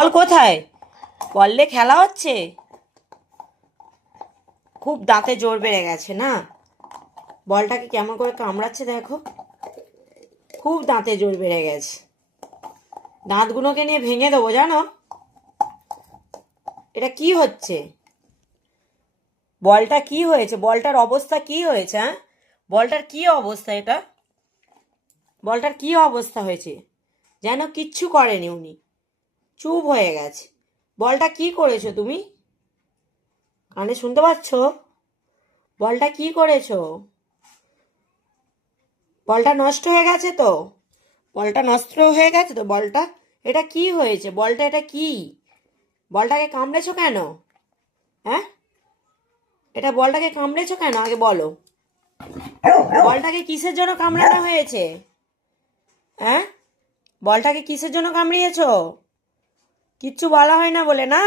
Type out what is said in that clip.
বল কোথায়? বললে খেলা হচ্ছে? খুব দাঁতে জোর বেড়ে গেছে না? বলটাকে কেমন করে কামড়াচ্ছে দেখো, খুব দাঁতে জোর বেড়ে গেছে। দাঁতগুলোকে নিয়ে ভেঙে দেবো জানো। এটা কি হচ্ছে? বলটা কি হয়েছে? বলটার অবস্থা কি হয়েছে? হ্যাঁ, বলটার কি অবস্থা? এটা বলটার কি অবস্থা হয়েছে? যেন কিচ্ছু করেনি উনি, চুপ হয়ে গেছে। বলটা কি করেছো তুমি? কানে শুনতে পাচ্ছ? বলটা কি করেছো? বলটা নষ্ট হয়ে গেছে তো? বলটা নষ্ট হয়ে গেছে তো বলটা? এটা কি হয়েছে বলটা? এটা কি? বলটাকে কামড়েছো কেন? হ্যাঁ, এটা বলটাকে কামড়েছো কেন আগে বলো। বলটাকে কিসের জন্য কামড়ানো হয়েছে? হ্যাঁ, বলটাকে কিসের জন্য কামড়িয়েছো? কিচ্ছু বলা হয় না বলে না?